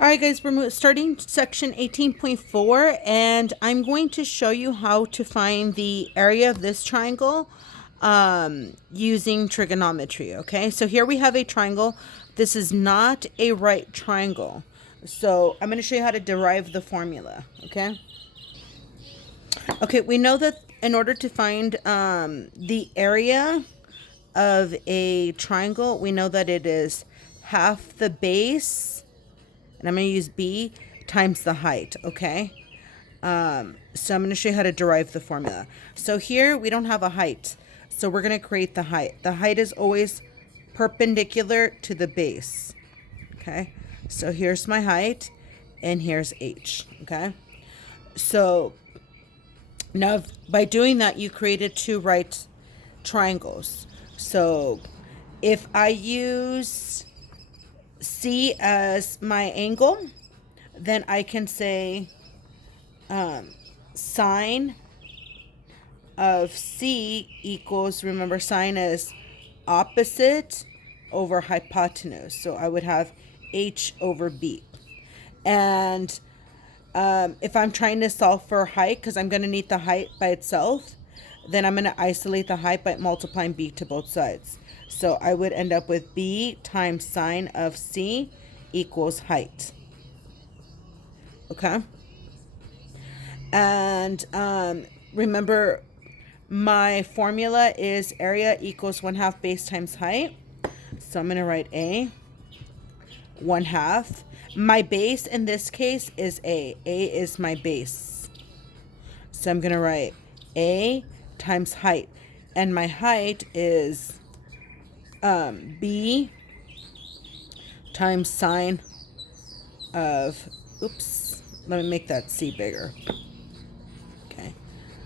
All right, guys, we're starting section 18.4, and I'm going to show you how to find the area of this triangle using trigonometry, okay? So here we have a triangle. This is not a right triangle. So I'm going to show you how to derive the formula, okay? Okay, we know that in order to find the area of a triangle, we know that it is half the base, and I'm going to use b times the height, okay? So I'm going to show you how to derive the formula. So here we don't have a height, so we're going to create the height. The height is always perpendicular to the base, okay? So here's my height, and here's h, okay? So now by doing that, you created two right triangles. So if I use C as my angle, then I can say sine of C equals, remember sine is opposite over hypotenuse. So I would have H over B. And if I'm trying to solve for height, because I'm going to need the height by itself, then I'm going to isolate the height by multiplying B to both sides. So I would end up with B times sine of C equals height. Okay? And remember, my formula is area equals 1/2 base times height. So I'm going to write A, 1/2. My base in this case is A. A is my base. So I'm going to write A times height. And my height is B times sine of, let me make that C bigger. Okay,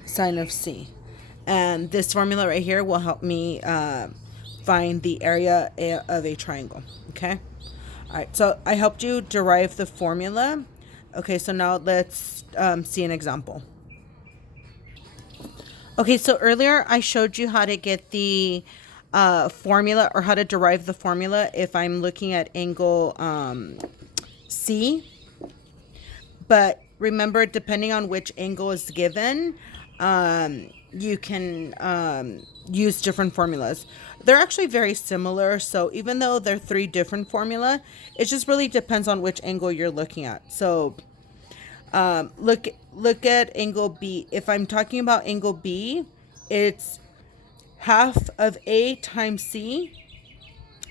sine of C. And this formula right here will help me find the area of a triangle, okay? All right, so I helped you derive the formula. Okay, so now let's see an example. Okay, so earlier I showed you how to get the formula, or how to derive the formula if I'm looking at angle C. But remember, depending on which angle is given, you can use different formulas. They're actually very similar, so even though they're three different formula, it just really depends on which angle you're looking at. So look at angle B. If I'm talking about angle B, it's half of A times C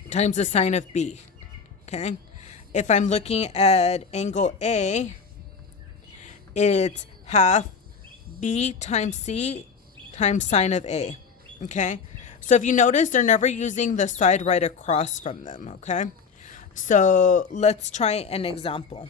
times the sine of B. Okay. If I'm looking at angle A, it's half B times C times sine of A. Okay. So if you notice, they're never using the side right across from them. Okay. So let's try an example.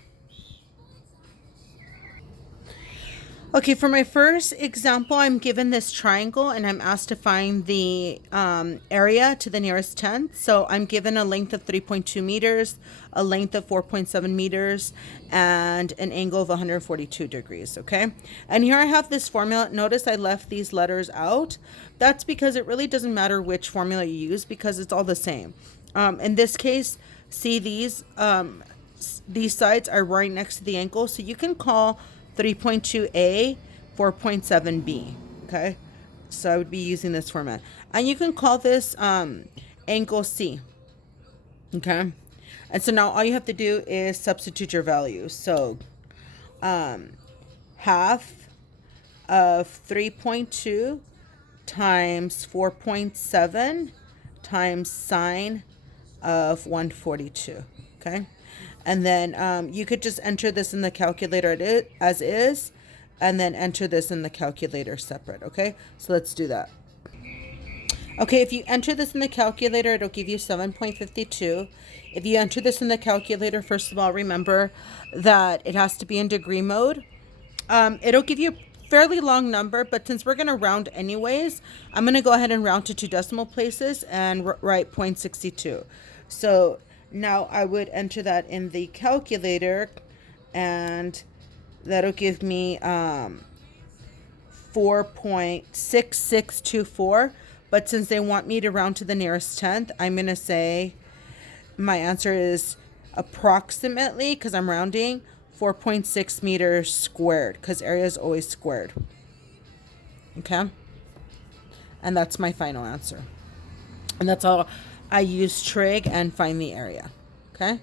Okay, for my first example, I'm given this triangle and I'm asked to find the area to the nearest tenth. So I'm given a length of 3.2 meters, a length of 4.7 meters, and an angle of 142 degrees, okay? And here I have this formula. Notice I left these letters out. That's because it really doesn't matter which formula you use because it's all the same. In this case, see these sides are right next to the angle, so you can call 3.2A 4.7B. Okay, so I would be using this format, and you can call this angle C. Okay, and so now all you have to do is substitute your values. So half of 3.2 times 4.7 times sine of 142. Okay, and then you could just enter this in the calculator as is, and then enter this in the calculator separate. Okay, so let's do that. Okay, if you enter this in the calculator, it'll give you 7.52. If you enter this in the calculator, first of all, remember that it has to be in degree mode. It'll give you a fairly long number, but since we're going to round anyways, I'm going to go ahead and round to two decimal places and write 0.62. So now I would enter that in the calculator, and that'll give me 4.6624. But since they want me to round to the nearest tenth, I'm going to say my answer is approximately, because I'm rounding, 4.6 meters squared, because area is always squared. Okay? And that's my final answer. And that's all. I use trig and find the area. Okay? All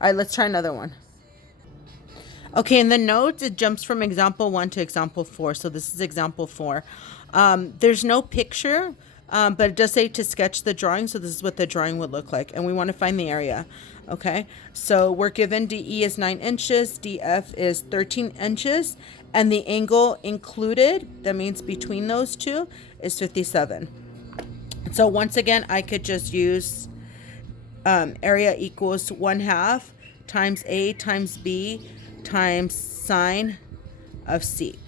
right, let's try another one. Okay, in the notes, it jumps from example 1 to example 4. So this is example 4. There's no picture, but it does say to sketch the drawing. So this is what the drawing would look like. And we want to find the area. Okay, so we're given DE is 9 inches, DF is 13 inches, and the angle included, that means between those two, is 57. So once again, I could just use area equals 1/2 times A times B times sine of C.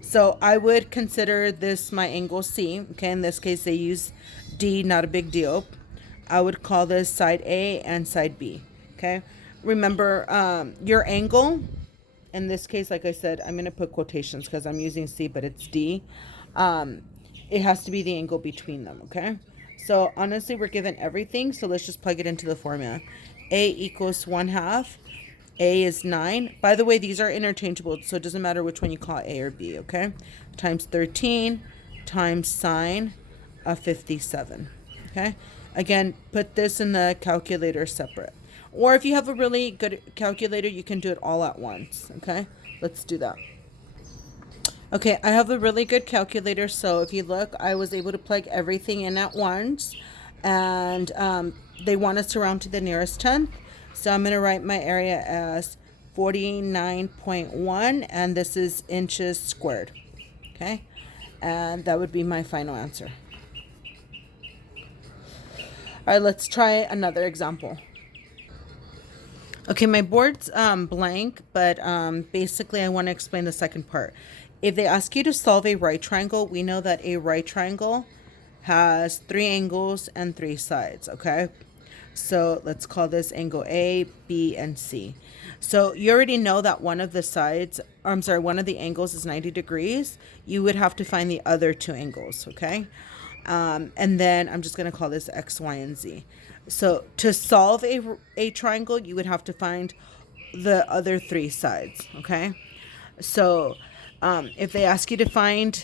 So I would consider this my angle C. Okay, in this case, they use D, not a big deal. I would call this side A and side B. Okay, remember your angle. In this case, like I said, I'm going to put quotations because I'm using C, but it's D. It has to be the angle between them. Okay, so honestly, we're given everything. So let's just plug it into the formula. A equals 1/2. A is 9. By the way, these are interchangeable, so it doesn't matter which one you call A or B, okay? Times 13 times sine of 57, okay? Again, put this in the calculator separate. Or if you have a really good calculator, you can do it all at once, okay? Let's do that. Okay, I have a really good calculator, so if you look, I was able to plug everything in at once, and they want us to round to the nearest tenth. So I'm going to write my area as 49.1, and this is inches squared. Okay, and that would be my final answer. All right, let's try another example. Okay, my board's blank, but basically I want to explain the second part. If they ask you to solve a right triangle, we know that a right triangle has 3 angles and 3 sides, okay? So let's call this angle A, B, and C. So you already know that one of the sides, or I'm sorry, one of the angles is 90 degrees. You would have to find the other 2 angles, okay? And then I'm just going to call this X, Y, and Z. So to solve a triangle, you would have to find the other 3 sides, okay? So if they ask you to find